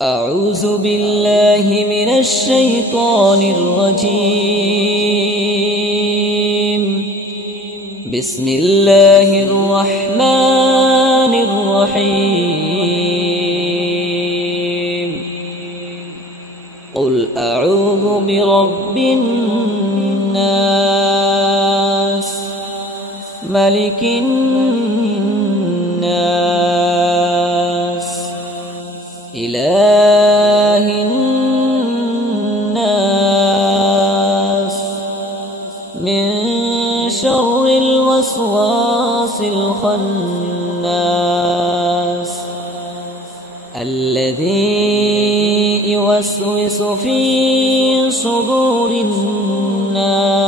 أعوذ بالله من الشيطان الرجيم. بسم الله الرحمن الرحيم. قل أعوذ برب الناس ملك الناس إله الناس من شر الوسواس الخناس الذي يوسوس في صدور الناس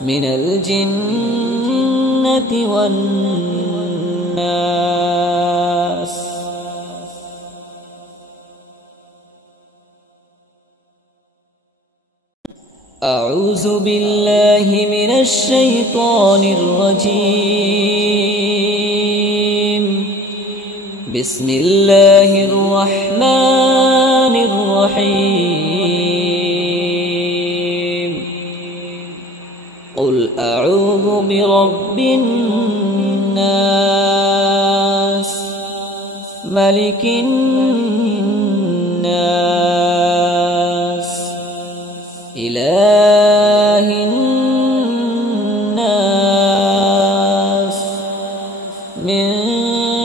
من الجنة والناس. أعوذ بالله من الشيطان الرجيم. بسم الله الرحمن الرحيم. قل أعوذ برب الناس ملك الناس إله الناس من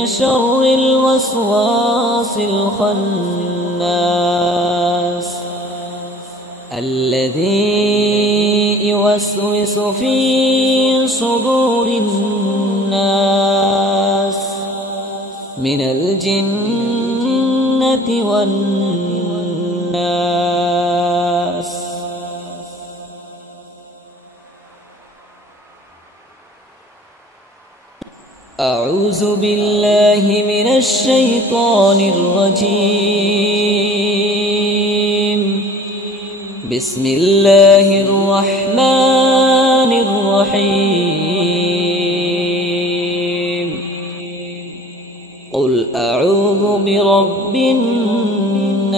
شر الوسواس الخناس الذي يوسوس في صدور الناس من الجنة والناس. أعوذ بالله من الشيطان الرجيم. بسم الله الرحمن الرحيم. قل أعوذ برب الناس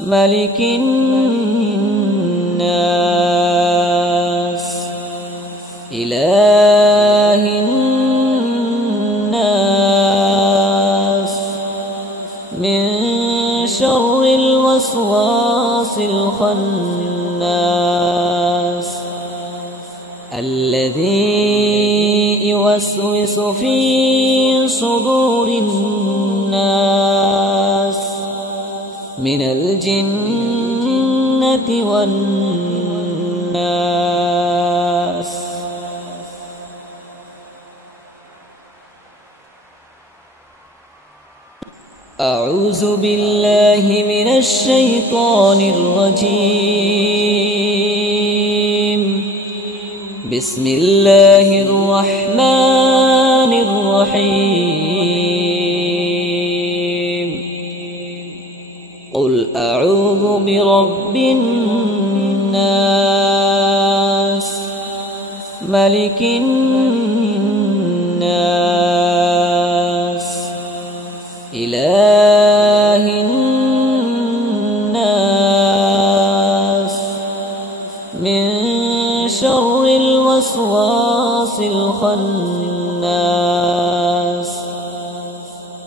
ملك الناس إله الناس من شر الوسواس الخناس الذي يوسوس في صدور الناس من الجنة والناس. أعوذ بالله من الشيطان الرجيم. بسم الله الرحمن الرحيم. قل أعوذ برب الناس ملك الناس إله الناس من شر الوسواس الخناس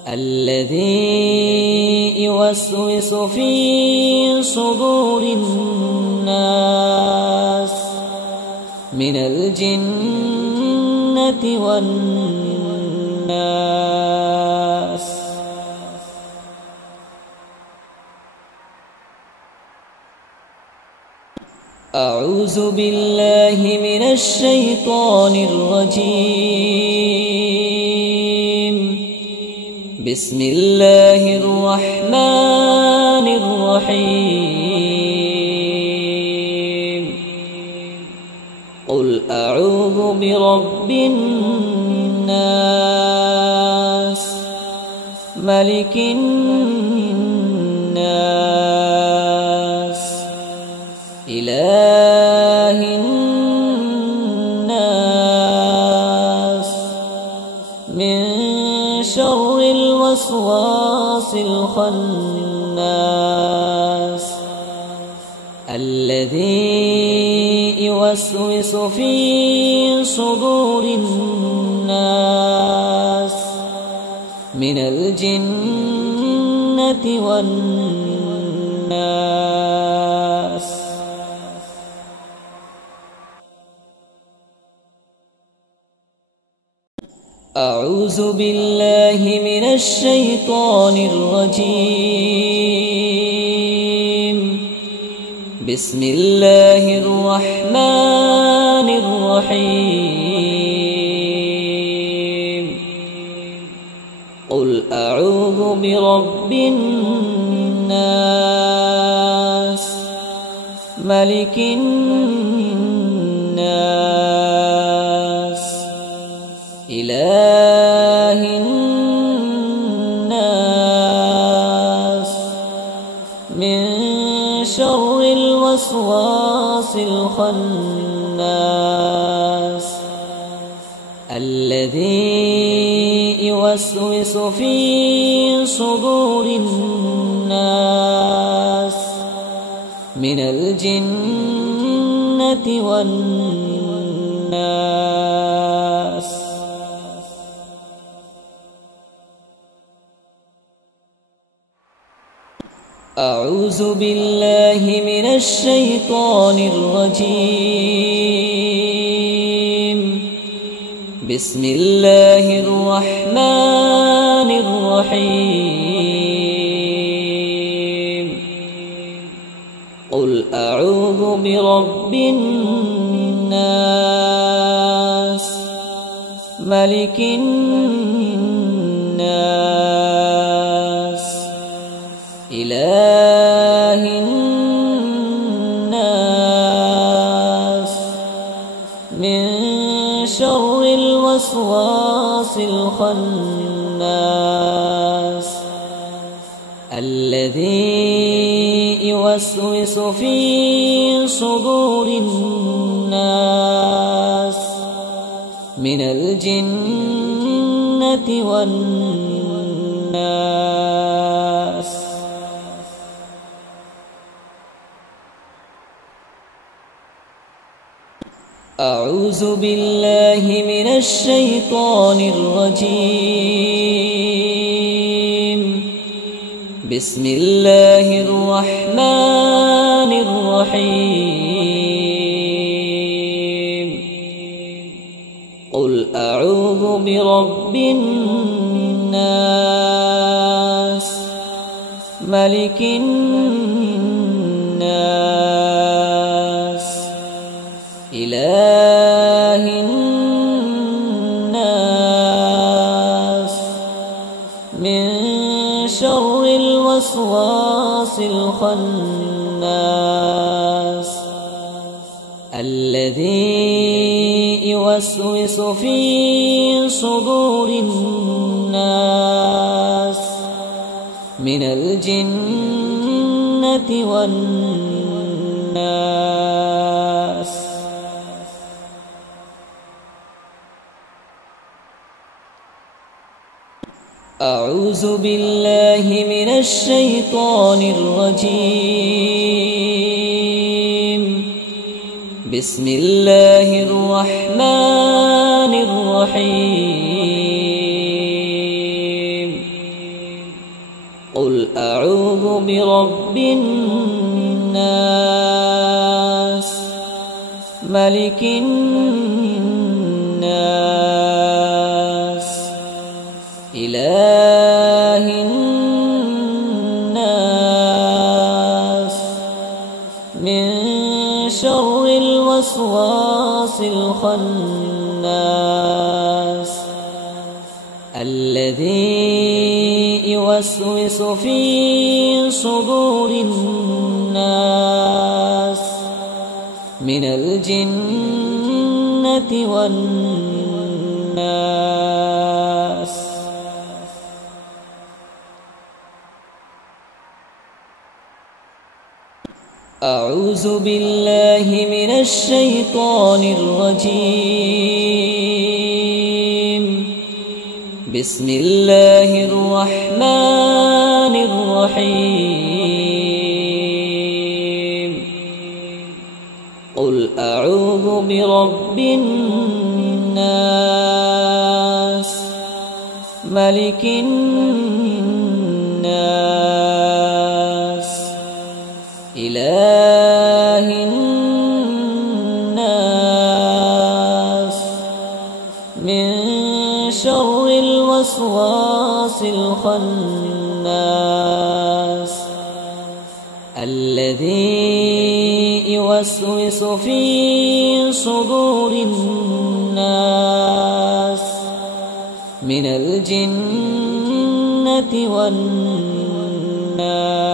الذي يوسوس في صدور الناس من الجنة والناس. أعوذ بالله من الشيطان الرجيم. بسم الله الرحمن الرحيم. قل أعوذ برب الناس ملك الناس إله الناس من شر الوسواس الخناس الذي يوسوس في صدور الناس من الجنة والناس. أعوذ بالله من الشيطان الرجيم. بسم الله الرحمن الرحيم. قل أعوذ برب الناس ملك الناس إله الناس من شر الوسواس الخناس الذي يوسوس في صدور الناس من الجنة والناس. أعوذ بالله من الشيطان الرجيم. بسم الله الرحمن الرحيم. قل أعوذ برب الناس ملك الناس إله الناس من شر الوسواس الخناس الذي يوسوس في صدور الناس من الجنة والناس. أعوذ بالله من الشيطان الرجيم. بسم الله الرحمن الرحيم. قل أعوذ برب الناس ملك الناس إله الناس من شر الوسواس الخناس الذي يوسوس في صدور الناس من الجنة والناس. أعوذ بالله من الشيطان الرجيم. بسم الله الرحمن الرحيم. قل أعوذ برب الناس ملك الناس إله الناس من شر الوسواس الخناس الذي يوسوس في صدور الناس من الجنة والناس. أعوذ بالله من الشيطان الرجيم. بسم الله الرحمن الرحيم قل أعوذ برب الناس ملك الناس إله الناس من شر الوسواس الخناس الذي يوسوس في صدور الناس من الجنة والناس